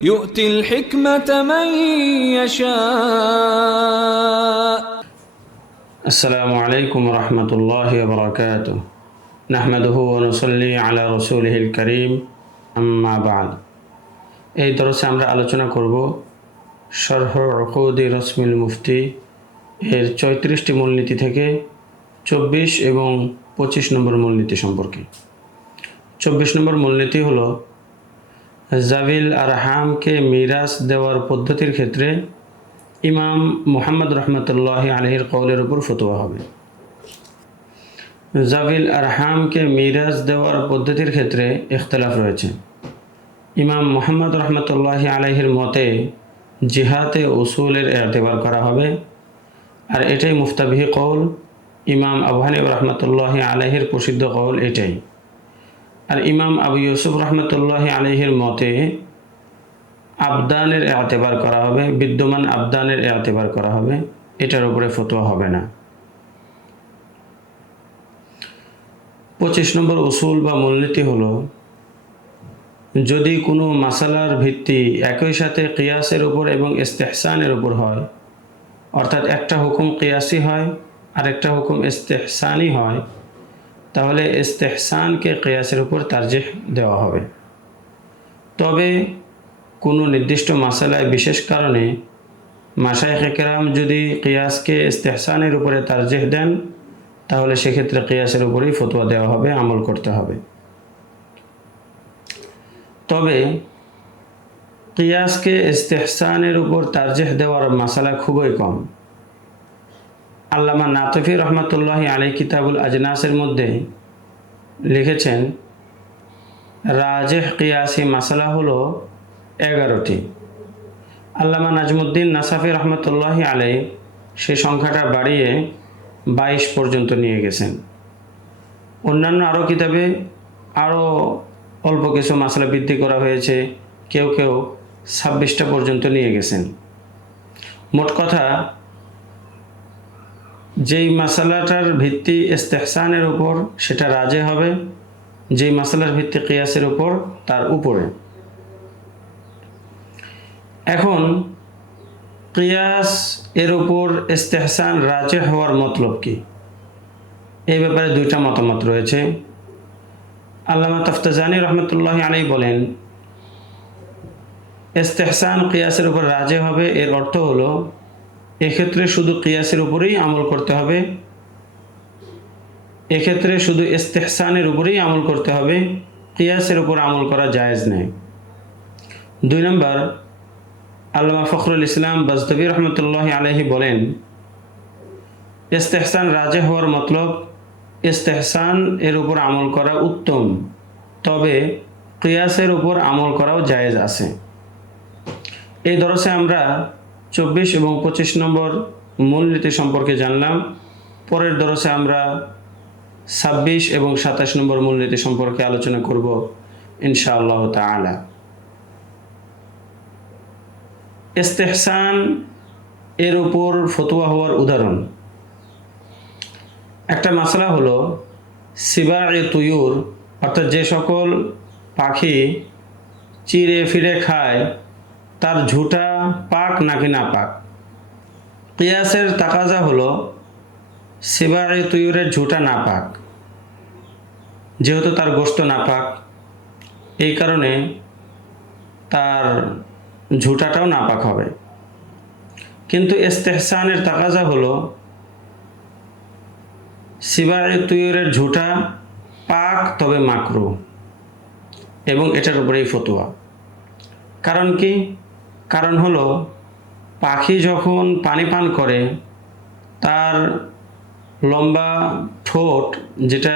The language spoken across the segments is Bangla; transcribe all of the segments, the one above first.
يؤتي الحكمة من يشاء. السلام عليكم ورحمة الله وبركاته. نحمده ونصلي على رسوله الكريم أما بعد. এই দরসে আমরা আলোচনা করব শরহ উকুদি রসমিল মুফতি এর 34টি মূলনীতি থেকে 24 এবং 25 নম্বর মূলনীতি সম্পর্কে। 24 নম্বর মূলনীতি হলো জাবিল আরহামকে মিরাস দেওয়ার পদ্ধতির ক্ষেত্রে ইমাম মুহাম্মদ রহমতুল্লাহ আলাইহির কওলের উপর ফতোয়া হবে। জাবিল আরহামকে মিরাস দেওয়ার পদ্ধতির ক্ষেত্রে ইখতিলাফ রয়েছে। ইমাম মুহাম্মদ রহমতুল্লাহ আলাইহির মতে জিহাতে উসুলের এতেবার করা হবে, আর এটাই মুফতাবিহি কওল। ইমাম আবু হানিফা রহমতুল্লাহ আলাইহির প্রসিদ্ধ কওল এটাই। আর ইমাম আবু ইউসুফ রহমতুল্লাহ আলাইহির মতে আবদানের এতেবার করা হবে, বিদ্যমান আবদানের এতেবার করা হবে, এটার উপরে ফতোয়া হবে না। 25 নম্বর উসুল বা মূলনীতি হলো, যদি কোনো মাসালার ভিত্তি একই সাথে কিয়াসের উপর এবং ইস্তেহসানের উপর হয়, অর্থাৎ একটা হুকুম কিয়াসি হয় আর একটা হুকুম ইস্তেহসানি হয়, তাহলে ইস্তেহসানকে কিয়াসের উপর তারজিহ দেওয়া হবে। তবে কোনো নির্দিষ্ট মাসালায় বিশেষ কারণে মাশায়েখে কেরাম যদি কিয়াসকে ইস্তেহসানের উপরে তারজিহ দেন, তাহলে সেক্ষেত্রে কিয়াসের উপরেই ফতোয়া দেওয়া হবে, আমল করতে হবে। তবে কিয়াসকে ইস্তেহসানের উপর তারজিহ দেওয়ার মাসালা খুবই কম। আল্লামা নাতফি রহমতুল্লাহ আলাইহি কিতাবুল আজনাসের মধ্যে লিখেছেন, রাজেহ কিয়াসি মাসালা হলো 11টি। আল্লামা নাজমুদ্দিন নাসাফি রহমতুল্লাহ আলাইহি সেই সংখ্যাটা বাড়িয়ে 22 পর্যন্ত নিয়ে গেছেন। অন্যান্য আরও কিতাবে আরও অল্প কিছু মাসালা বৃদ্ধি করা হয়েছে, কেউ কেউ 26টা পর্যন্ত নিয়ে গেছেন। মোট কথা, যেই মাসালাটার ভিত্তি ইস্তেহসানের উপর সেটা রাজে হবে, যেই মাসালার ভিত্তি কিয়াসের উপর তার উপরে। এখন কিয়াস এর উপর ইস্তেহসান রাজে হওয়ার মতলব কি, এই ব্যাপারে দুইটা মতামত রয়েছে। আল্লামা তাফতাজানি রহমতুল্লাহ আলাইহি বলেন, ইস্তেহসান কিয়াসের উপর রাজে হবে, এর অর্থ হলো এক্ষেত্রে শুধু কিয়াসের উপরেই আমল করতে হবে, এক্ষেত্রে শুধু ইস্তেহসানের উপরেই আমল করতে হবে, কিয়াসের উপর আমল করা জায়েজ নেই। 2 নম্বর, আল্লামা ফখরুল ইসলাম বাজদবি রহমতুল্লাহ আলাইহি বলেন, ইস্তেহসান রাজে হওয়ার মতলব ইস্তেহসান এর উপর আমল করা উত্তম, তবে কিয়াসের উপর আমল করাও জায়েজ আছে। এই দরসে আমরা 24 এবং 25 নম্বর মূলনীতি সম্পর্কে জানলাম। পরের দরসে আমরা 26 এবং 27 নম্বর মূলনীতি সম্পর্কে আলোচনা করব ইনশাআল্লাহ তাআলা। ইস্তেহসান এর উপর ফতোয়া হওয়ার উদাহরণ, একটা মাসলা হলো সিবায়ে তুয়ুর, অর্থাৎ যে সকল পাখি চিড়ে ফিরে খায় তার ঝুঁটা পাক নাকি না পাক। কিয়াসের তাকাজা হলো সিবায়ে তুয়ুরের ঝুঁটা না পাক, যেহেতু তার গোশত না পাক, এই কারণে তার ঝুঁটাটাও না পাক হবে। কিন্তু ইস্তেহসানের তাকাজা হলো সিবায়ে তুয়ুরের ঝুঁটা পাক তবে মাকরুহ, এবং এটার উপরেই ফতোয়া। কারণ কি? কারণ হলো পাখি যখন পানি পান করে তার লম্বা ঠোঁট, যেটা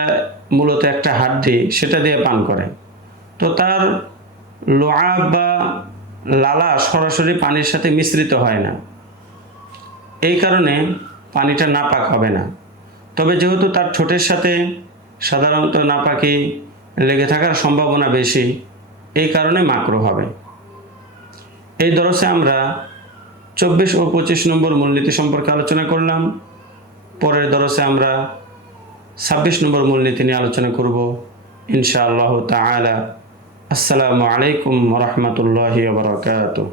মূলত একটা হাড্ডি, সেটা দিয়ে পান করে, তো তার লোআব বা লালা সরাসরি পানির সাথে মিশ্রিত হয় না, এই কারণে পানিটা নাপাক হবে না। তবে যেহেতু তার ঠোঁটের সাথে সাধারণত নাপাকি লেগে থাকার সম্ভাবনা বেশি, এই কারণে মাকরুহ হবে। এই দরসে আমরা 24 ও 25 নম্বর মূলনীতি সম্পর্কে আলোচনা করলাম। পরের দরসে আমরা 26 নম্বর মূলনীতি নিয়ে আলোচনা করব ইনশাআল্লাহ তাআলা। আসসালামু আলাইকুম ওয়া রাহমাতুল্লাহি ওয়া বারাকাতুহু।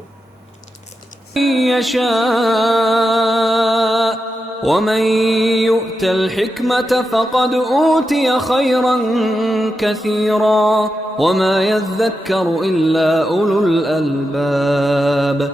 يشاء ومن يؤت الحكمة فقد أوتي خيرا كثيرا وما يذكر إلا أولو الألباب